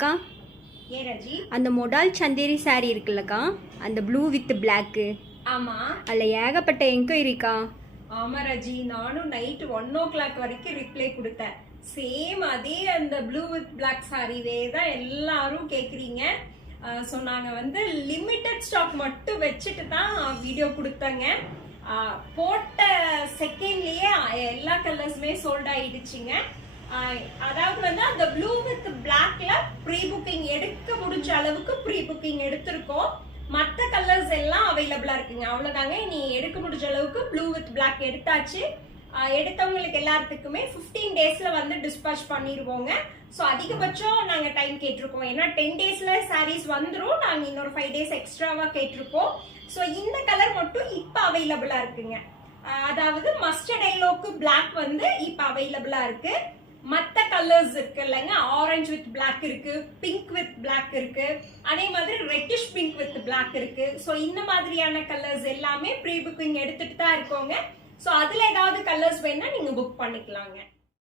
அக்கா ஏ ரஜி அந்த மொடால் சந்தேரி சாரி இருக்குல்லக்கா அந்த ப்ளூ வித் பிளாக்கு ஆமா அதில் ஏகப்பட்ட என்கொயரிக்கா. ஆமா ரஜி நானும் நைட் 1 o'clock வரைக்கும் ரிப்ளை கொடுத்தேன். சேம் அதே அந்த ப்ளூ வித் பிளாக் சாரிவே தான் எல்லாரும் கேக்குறீங்க. ஸோ நாங்கள் வந்து லிமிட்டட் ஸ்டாக் மட்டும் வச்சுட்டு தான் வீடியோ கொடுத்தேங்க. போட்ட செகண்ட்லயே எல்லா கலர்ஸுமே சோல்ட் ஆயிடுச்சுங்க. அதாவது வந்து அந்த ப்ளூ வித் பிளாக்ல ப்ரீ புக்கிங் எடுக்க முடிஞ்ச அளவுக்கு ப்ரீ புக்கிங் எடுத்திருக்கோம். மற்ற கலர்ஸ் எல்லாம் அவைலபிளா இருக்குங்க. அவ்வளவுதாங்க, நீ எடுக்க முடிஞ்ச அளவுக்கு ப்ளூ வித் பிளாக் எடுத்தாச்சு. எடுத்தவங்களுக்கு எல்லாத்துக்குமே 15 daysல வந்து டிஸ்பேச் பண்ணிடுவோங்க. ஸோ அதிகபட்சம் நாங்கள் டைம் கேட்டிருக்கோம். ஏன்னா 10 daysல சாரீஸ் வந்துடும். நாங்கள் இன்னொரு 5 days எக்ஸ்ட்ராவா கேட்டிருக்கோம். ஸோ இந்த கலர் மட்டும் இப்போ அவைலபிளா இருக்குங்க. அதாவது மஸ்டர்ட் எல்லோக்கு பிளாக் வந்து இப்போ அவைலபிளா இருக்கு. மற்ற கலர்ஸ் இருக்கு இல்லைங்க, ஆரஞ்சு வித் பிளாக் இருக்கு, பிங்க் வித் பிளாக் இருக்கு, அதே மாதிரி ரெட்டிஷ் பிங்க் வித் பிளாக் இருக்கு. ஸோ இந்த மாதிரியான கலர்ஸ் எல்லாமே ப்ரீ புக்கிங் எடுத்துட்டு தான் இருக்கோங்க. ஸோ அதுல ஏதாவது கலர்ஸ் வேணா நீங்க புக் பண்ணிக்கலாங்க.